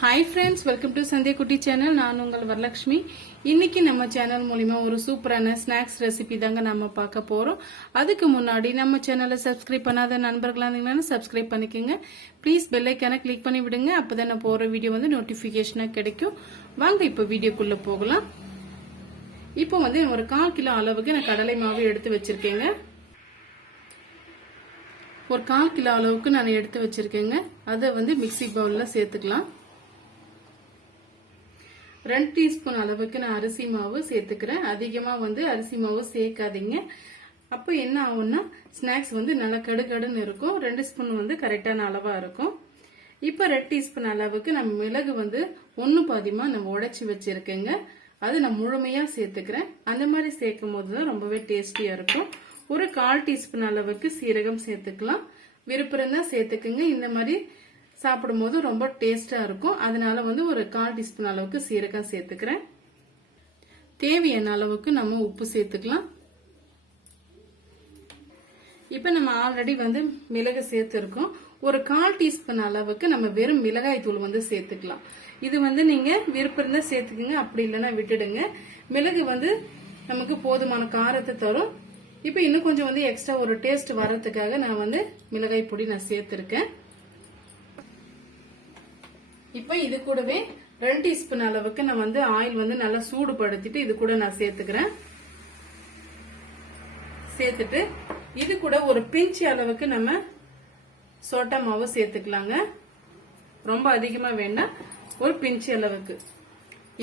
Hi friends welcome to சந்தே குட்டி channel நான் உங்கள் வரலட்சுமி இன்னைக்கு நம்ம சேனல் மூலிமா ஒரு சூப்பரான ஸ்நாக்ஸ் ரெசிபி தாங்க நம்ம பார்க்க போகிறோம் அதுக்கு முன்னாடி நம்ம சேனலை சப்ஸ்கிரைப் பண்ணாத நண்பர்களாக இருந்தீங்கன்னா சப்ஸ்கிரைப் பண்ணிக்கோங்க. ப்ளீஸ் பெல்லைக்கான கிளிக் பண்ணி விடுங்க. அப்போ தான் நான் போகிற வீடியோ வந்து நோட்டிஃபிகேஷனாக கிடைக்கும். வாங்க இப்போ வீடியோக்குள்ளே போகலாம். இப்போ வந்து ஒரு கால் கிலோ அளவுக்கு நான் கடலை மாவு எடுத்து வச்சுருக்கேங்க. ஒரு கால் கிலோ அளவுக்கு நான் எடுத்து வச்சுருக்கேங்க. அதை வந்து மிக்ஸி பவுலில் சேர்த்துக்கலாம். ரெண்டு டீஸ்பூன் அளவுக்கு நான் அரிசி மாவு சேர்த்துக்கிறேன். அதிகமாக வந்து அரிசி மாவு சேர்க்காதீங்க. அப்போ என்ன ஆகும்னா ஸ்நாக்ஸ் வந்து நல்லா கடுகடுன்னு இருக்கும். ரெண்டு ஸ்பூன் வந்து கரெக்டான அளவாக இருக்கும். இப்போ ரெட் டீஸ்பூன் அளவுக்கு நம்ம மிளகு வந்து ஒன்று பாதிமாக நம்ம உடைச்சி வச்சிருக்கேங்க. அது நான் முழுமையாக சேர்த்துக்கிறேன். அந்த மாதிரி சேர்க்கும் போது தான் ரொம்பவே டேஸ்டியாக இருக்கும். ஒரு கால் டீஸ்பூன் அளவுக்கு சீரகம் சேர்த்துக்கலாம். விருப்பம் இருந்தால் சேர்த்துக்குங்க. இந்த மாதிரி சாப்பிடும்போது ரொம்ப டேஸ்டா இருக்கும். அதனால வந்து ஒரு கால் டீஸ்பூன் அளவுக்கு சீரகம் சேர்த்துக்கிறேன். தேவையான அளவுக்கு நம்ம உப்பு சேர்த்துக்கலாம். இப்போ நம்ம ஆல்ரெடி வந்து மிளகு சேர்த்துருக்கோம். ஒரு கால் டீஸ்பூன் அளவுக்கு நம்ம வெறும் மிளகாய் தூள் வந்து சேர்த்துக்கலாம். இது வந்து நீங்க விருப்பம் இருந்தால் சேர்த்துக்குங்க அப்படி இல்லைன்னா விட்டுடுங்க. மிளகு வந்து நமக்கு போதுமான காரத்தை தரும். இப்போ இன்னும் கொஞ்சம் வந்து எக்ஸ்ட்ரா ஒரு டேஸ்ட் வர்றதுக்காக நான் வந்து மிளகாய் பொடி நான் சேர்த்துருக்கேன். இப்போ இது கூடவே ரெண்டு டீஸ்பூன் அளவுக்கு நான் வந்து ஆயில் வந்து நல்லா சூடுபடுத்திட்டு இது கூட நான் சேர்த்துக்கிறேன். சேர்த்துட்டு இது கூட ஒரு பிஞ்சு அளவுக்கு நம்ம சோட்டா மாவு சேர்த்துக்கலாங்க. ரொம்ப அதிகமாக வேண்டாம் ஒரு பிஞ்சு அளவுக்கு.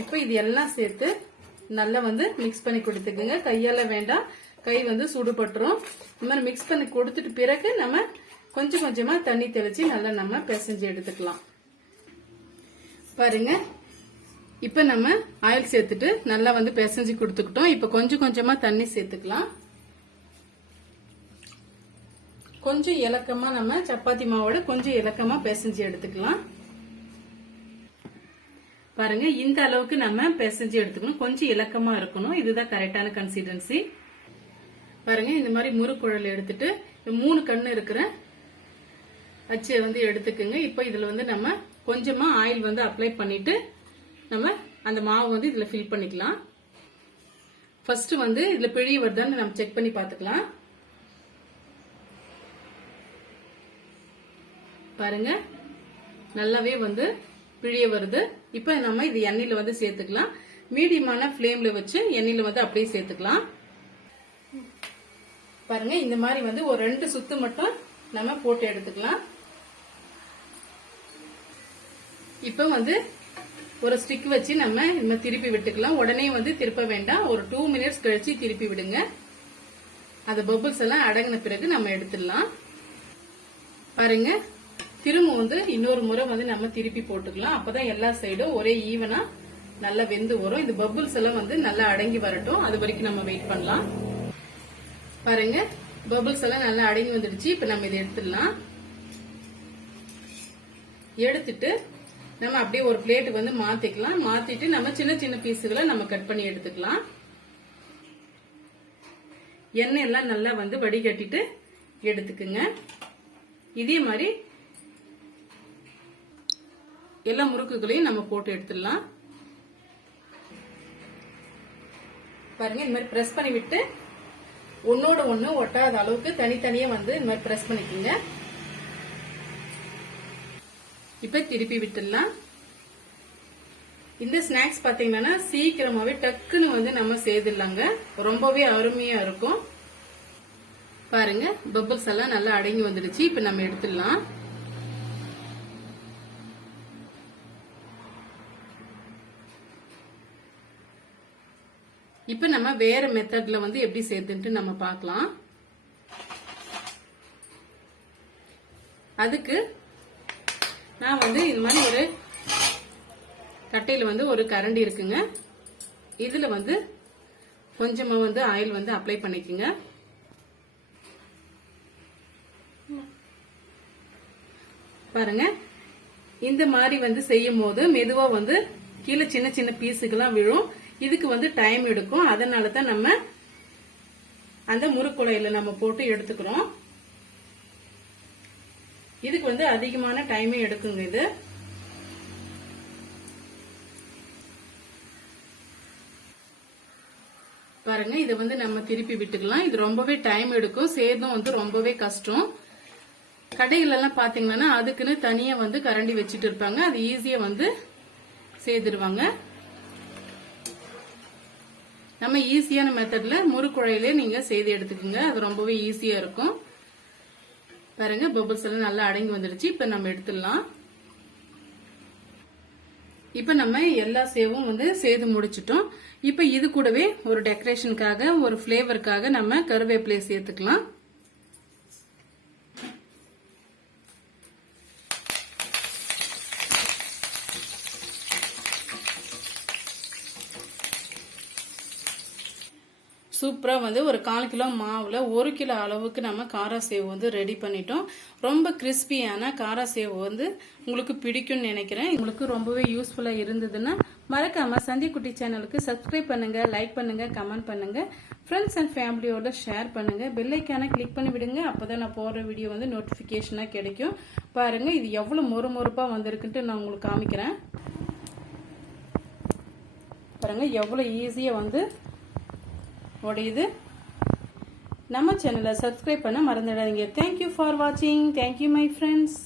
இப்போ இது எல்லாம் சேர்த்து நல்லா வந்து மிக்ஸ் பண்ணி கொடுத்துக்குங்க. கையால் வேண்டாம். கை வந்து சூடுபட்டுரும். இந்த மாதிரி மிக்ஸ் பண்ணி கொடுத்துட்டு பிறகு நம்ம கொஞ்சம் கொஞ்சமாக தண்ணி தெளித்து நல்லா நம்ம பிசைஞ்சு எடுத்துக்கலாம். பாருங்க. இப்ப நம்ம ஆயில் சேர்த்துட்டு நல்லா வந்து பிசைஞ்சு கொடுத்துக்கிட்டோம். இப்ப கொஞ்சம் கொஞ்சமா தண்ணி சேர்த்துக்கலாம். கொஞ்சம் இலக்கமா நம்ம சப்பாத்தி மாவோட கொஞ்சம் இலக்கமா பிசைஞ்சு எடுத்துக்கலாம். பாருங்க இந்த அளவுக்கு நம்ம பிசைஞ்சு எடுத்துக்கணும். கொஞ்சம் இலக்கமா இருக்கணும். இதுதான் கரெக்டான கன்சிஸ்டன்சி பாருங்க இந்த மாதிரி முறுக்குழல் எடுத்துட்டு மூணு கண்ணு இருக்கிற அச்சை வந்து எடுத்துக்கோங்க. இப்போ இதுல வந்து நம்ம கொஞ்சமாக ஆயில் வந்து அப்ளை பண்ணிவிட்டு நம்ம அந்த மாவு வந்து இதில் ஃபில் பண்ணிக்கலாம். ஃபஸ்ட்டு வந்து இதில் பிழி வருதான்னு நம்ம செக் பண்ணி பார்த்துக்கலாம். பாருங்க. நல்லாவே வந்து பிழிய வருது. இப்போ நம்ம இது எண்ணெயில் வந்து சேர்த்துக்கலாம். மீடியமான ஃப்ளேமில் வச்சு எண்ணெயில் வந்து அப்படியே சேர்த்துக்கலாம். பாருங்க இந்த மாதிரி வந்து ஒரு ரெண்டு சுத்து மட்டும் நம்ம போட்டு எடுத்துக்கலாம். இப்போ வந்து ஒரு ஸ்டிக் வச்சு நம்ம நம்ம திருப்பி விட்டுக்கலாம். உடனே வந்து திருப்ப வேண்டாம். ஒரு டூ மினிட்ஸ் கழிச்சு திருப்பி விடுங்க. அந்த பபுள்ஸ் எல்லாம் அடங்கின பிறகு நம்ம எடுத்துடலாம். பாருங்க. திரும்ப வந்து இன்னொரு முறை வந்து நம்ம திருப்பி போட்டுக்கலாம். அப்பதான் எல்லா சைடும் ஒரே ஈவனா நல்லா வெந்து வரும். இந்த பபுள்ஸ் எல்லாம் வந்து நல்லா அடங்கி வரட்டும். அது வரைக்கும் நம்ம வெயிட் பண்ணலாம். பாருங்க. பபுள்ஸ் எல்லாம் நல்லா அடங்கி வந்துடுச்சு. இப்ப நம்ம இதை எடுத்துடலாம். எடுத்துட்டு நம்ம அப்படியே ஒரு பிளேட் வந்து மாத்திக்கலாம். மாத்திட்டு நம்ம சின்ன சின்ன பீஸுகளை நம்ம கட் பண்ணி எடுத்துக்கலாம். எண்ணெய் எல்லாம் நல்லா வந்து வடிகட்டிட்டு எடுத்துக்குங்க. இதே மாதிரி எல்லா முறுக்குகளையும் நம்ம போட்டு எடுத்துடலாம். பாருங்க இந்த மாதிரி பிரஸ் பண்ணி விட்டு ஒன்னோட ஒன்னு ஒட்டாத அளவுக்கு தனித்தனியா வந்து இந்த மாதிரி பிரஸ் பண்ணிக்கோங்க. இப்ப திருப்பி விட்டுடலாம். இந்த ஸ்நாக்ஸ் பாத்தீங்கன்னா சீக்கிரமாவே டக்குன்னு வந்து நம்ம செய்திடலாங்க. ரொம்பவே அருமையா இருக்கும். பாருங்க பபிள்ஸ் எல்லாம் நல்லா அடங்கி வந்துடுச்சு. இப்ப நம்ம எடுத்துடலாம். இப்ப நம்ம வேற மெத்தட்ல வந்து எப்படி சேர்த்துட்டு நம்ம பார்க்கலாம். அதுக்கு நான் வந்து இது மாதிரி ஒரு கட்டையில் வந்து ஒரு கரண்டி இருக்குங்க. இதில் வந்து கொஞ்சமாக வந்து ஆயில் வந்து அப்ளை பண்ணிக்கோங்க. பாருங்க. இந்த மாதிரி வந்து செய்யும் போது மெதுவாக வந்து கீழே சின்ன சின்ன பீஸுக்கெல்லாம் விழும். இதுக்கு வந்து டைம் எடுக்கும். அதனால தான் நம்ம அந்த முறுக்குலையில நம்ம போட்டு எடுத்துக்கிறோம். இதுக்கு வந்து அதிகமான டைமே எடுக்குங்க இது. பாருங்க இதை வந்து நம்ம திருப்பி விட்டுக்கலாம். இது ரொம்பவே டைம் எடுக்கும். சேதம் வந்து ரொம்பவே கஷ்டம். கடைகளெல்லாம் பார்த்தீங்கன்னா அதுக்குன்னு தனியாக வந்து கரண்டி வச்சுட்டு இருப்பாங்க. அது ஈஸியாக வந்து சேர்த்துருவாங்க நம்ம ஈஸியான மெத்தடில் முறுக்குழையிலே நீங்கள் செய்து எடுத்துக்கோங்க. அது ரொம்பவே ஈஸியாக இருக்கும். பாருங்க பபிள்ஸ் எல்லாம் நல்லா அடங்கி வந்துடுச்சு. இப்ப நம்ம எடுத்துடலாம். இப்ப நம்ம எல்லா சேவும் வந்து சேர்த்து முடிச்சிட்டோம். இப்ப இது கூடவே ஒரு டெக்கரேஷனுக்காக ஒரு ஃபிளேவருக்காக நம்ம கருவேப்பிலையை சேர்த்துக்கலாம். சூப்பராக வந்து ஒரு கால் கிலோ மாவில் ஒரு கிலோ அளவுக்கு நம்ம காரா சேவ் வந்து ரெடி பண்ணிட்டோம். ரொம்ப கிறிஸ்பியான காரா சேவ் வந்து உங்களுக்கு பிடிக்கும்னு நினைக்கிறேன். உங்களுக்கு ரொம்பவே யூஸ்ஃபுல்லாக இருந்ததுன்னா மறக்காமல் சந்திக்குட்டி சேனலுக்கு சப்ஸ்கிரைப் பண்ணுங்கள் லைக் பண்ணுங்கள் கமெண்ட் பண்ணுங்கள் ஃப்ரெண்ட்ஸ் அண்ட் ஃபேமிலியோட ஷேர் பண்ணுங்கள் பெல்லைக்கான கிளிக் பண்ணி விடுங்க. அப்பதான் நான் போடுற வீடியோ வந்து நோட்டிஃபிகேஷனாக கிடைக்கும். பாருங்கள் இது எவ்வளோ மொறு மொறுப்பாக வந்திருக்குன்ட்டு நான் உங்களுக்கு காமிக்கிறேன். பாருங்கள் எவ்வளோ ஈஸியாக வந்து உடையுது நம்ம சேனலை சப்ஸ்கிரைப் பண்ண மறந்துடாதீங்க. தேங்க்யூ ஃபார் வாட்சிங் தேங்க்யூ மை ஃப்ரெண்ட்ஸ்